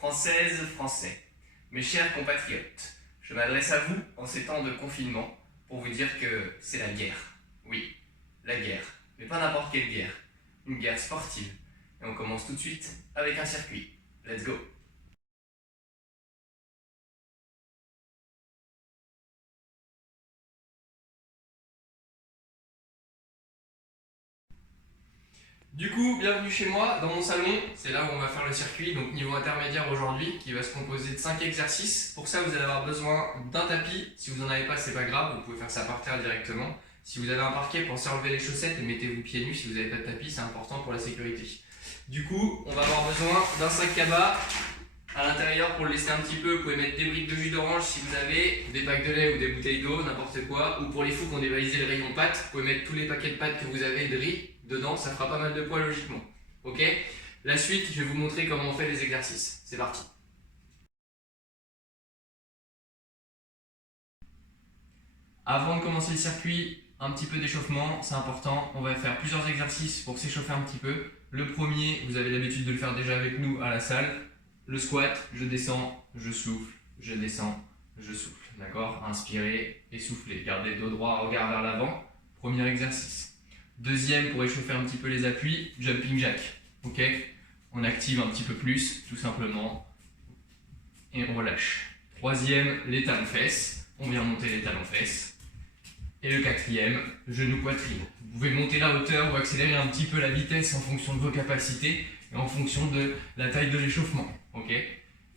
Françaises, Français, mes chers compatriotes, je m'adresse à vous en ces temps de confinement pour vous dire que c'est la guerre. Oui, la guerre, mais pas n'importe quelle guerre, une guerre sportive. Et on commence tout de suite avec un circuit. Let's go! Du coup, bienvenue chez moi, dans mon salon. C'est là où on va faire le circuit, donc niveau intermédiaire aujourd'hui, qui va se composer de 5 exercices. Pour ça, vous allez avoir besoin d'un tapis. Si vous n'en avez pas, c'est pas grave, vous pouvez faire ça par terre directement. Si vous avez un parquet, pensez à enlever les chaussettes et mettez-vous pieds nus si vous n'avez pas de tapis, c'est important pour la sécurité. Du coup, on va avoir besoin d'un sac cabas. À l'intérieur, pour le laisser un petit peu, vous pouvez mettre des briques de jus d'orange si vous avez, des packs de lait ou des bouteilles d'eau, n'importe quoi. Ou pour les fous qui ont dévalisé le rayon pâtes, vous pouvez mettre tous les paquets de pâtes que vous avez de riz dedans, ça fera pas mal de poids logiquement. Ok? La suite, je vais vous montrer comment on fait les exercices. C'est parti. Avant de commencer le circuit, un petit peu d'échauffement, c'est important. On va faire plusieurs exercices pour s'échauffer un petit peu. Le premier, vous avez l'habitude de le faire déjà avec nous à la salle. Le squat, je descends, je souffle, je descends, je souffle. D'accord? Inspirez et soufflez. Gardez le dos droit, regard vers l'avant. Premier exercice. Deuxième, pour échauffer un petit peu les appuis, jumping jack. Ok? On active un petit peu plus, tout simplement. Et on relâche. Troisième, les talons-fesses. On vient monter les talons-fesses. Et le quatrième, genou-poitrine. Vous pouvez monter la hauteur ou accélérer un petit peu la vitesse en fonction de vos capacités et en fonction de la taille de l'échauffement. Ok?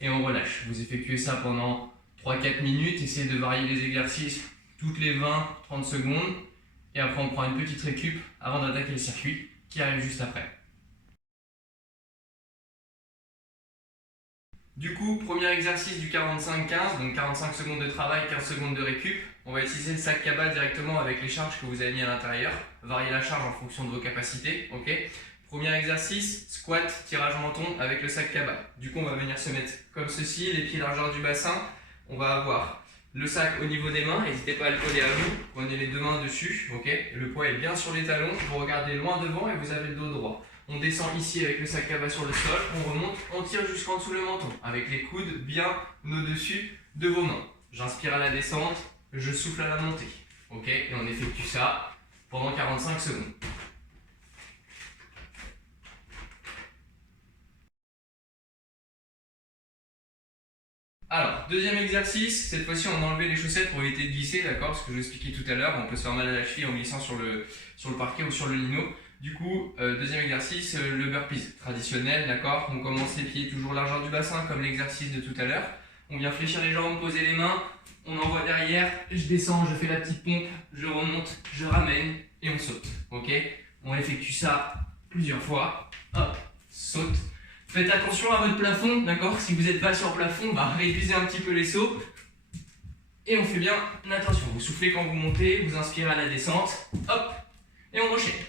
Et on relâche. Vous effectuez ça pendant 3-4 minutes. Essayez de varier les exercices toutes les 20-30 secondes. Et après, on prend une petite récup avant d'attaquer le circuit qui arrive juste après. Du coup, premier exercice du 45-15, donc 45 secondes de travail, 15 secondes de récup. On va utiliser le sac cabas directement avec les charges que vous avez mis à l'intérieur. Varier la charge en fonction de vos capacités. Ok. Premier exercice, squat, tirage menton avec le sac cabas. Du coup, on va venir se mettre comme ceci, les pieds largeur du bassin. On va avoir le sac au niveau des mains, n'hésitez pas à le coller à vous. Prenez les deux mains dessus, ok. Le poids est bien sur les talons, vous regardez loin devant et vous avez le dos droit. On descend ici avec le sac cabas sur le sol, on remonte, on tire jusqu'en dessous le menton, avec les coudes bien au-dessus de vos mains. J'inspire à la descente, je souffle à la montée. Ok, et on effectue ça pendant 45 secondes. Alors, deuxième exercice, cette fois-ci on a enlevé les chaussettes pour éviter de glisser, d'accord? Ce que je vous expliquais tout à l'heure, on peut se faire mal à la cheville en glissant sur le parquet ou sur le lino. Du coup, deuxième exercice, le burpees traditionnel, d'accord? On commence les pieds toujours largeur du bassin comme l'exercice de tout à l'heure. On vient fléchir les jambes, poser les mains, on envoie derrière, je descends, je fais la petite pompe, je remonte, je ramène et on saute, ok? On effectue ça plusieurs fois, hop, saute. Faites attention à votre plafond, d'accord? Si vous êtes bas sur le plafond, réduisez un petit peu les sauts. Et on fait bien attention. Vous soufflez quand vous montez, vous inspirez à la descente, hop, et on enchaîne.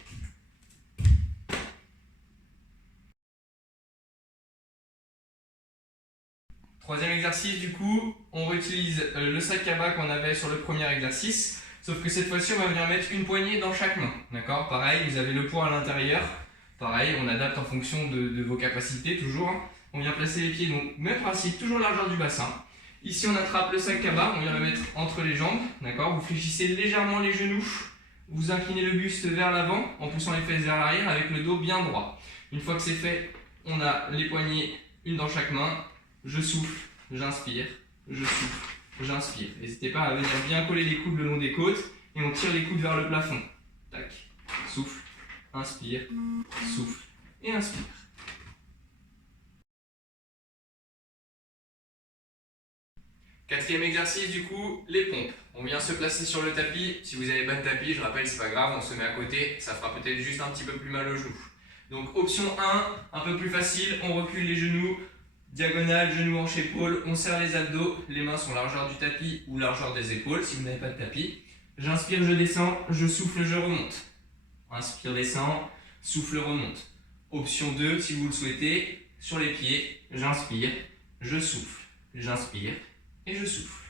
Troisième exercice, du coup, on réutilise le sac cabas qu'on avait sur le premier exercice, sauf que cette fois-ci, on va venir mettre une poignée dans chaque main, d'accord? Pareil, vous avez le poids à l'intérieur. Pareil, on adapte en fonction de vos capacités, toujours. On vient placer les pieds, donc même principe, toujours largeur du bassin. Ici, on attrape le sac cabas, on vient le mettre entre les jambes, d'accord? Vous fléchissez légèrement les genoux, vous inclinez le buste vers l'avant en poussant les fesses vers l'arrière avec le dos bien droit. Une fois que c'est fait, on a les poignées, une dans chaque main. Je souffle, j'inspire, je souffle, j'inspire. N'hésitez pas à venir bien coller les coudes le long des côtes et on tire les coudes vers le plafond. Tac, souffle. Inspire, souffle et inspire. Quatrième exercice, du coup, les pompes. On vient se placer sur le tapis. Si vous n'avez pas de tapis, je rappelle, c'est pas grave, on se met à côté. Ça fera peut-être juste un petit peu plus mal au genou. Donc, option 1, un peu plus facile. On recule les genoux, diagonale, genou, hanche, épaule. On serre les abdos. Les mains sont largeur du tapis ou largeur des épaules si vous n'avez pas de tapis. J'inspire, je descends. Je souffle, je remonte. Inspire, descend. Souffle, remonte. Option 2, si vous le souhaitez, sur les pieds, j'inspire, je souffle, j'inspire et je souffle.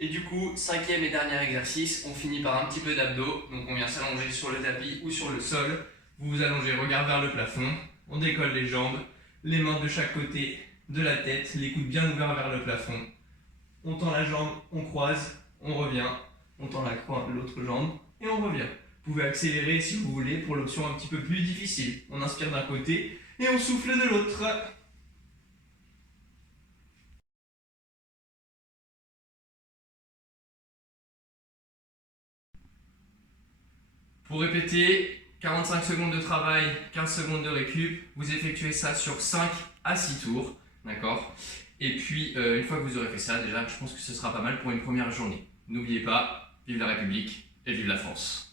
Et du coup, cinquième et dernier exercice, on finit par un petit peu d'abdos. Donc on vient s'allonger sur le tapis ou sur le sol. Vous vous allongez, regard vers le plafond. On décolle les jambes, les mains de chaque côté de la tête, les coudes bien ouverts vers le plafond. On tend la jambe, on croise, on revient. On tend l'autre jambe et on revient. Vous pouvez accélérer si vous voulez pour l'option un petit peu plus difficile. On inspire d'un côté et on souffle de l'autre. Pour répéter, 45 secondes de travail, 15 secondes de récup. Vous effectuez ça sur 5 à 6 tours. D'accord? Et puis, une fois que vous aurez fait ça, déjà, je pense que ce sera pas mal pour une première journée. N'oubliez pas, vive la République et vive la France.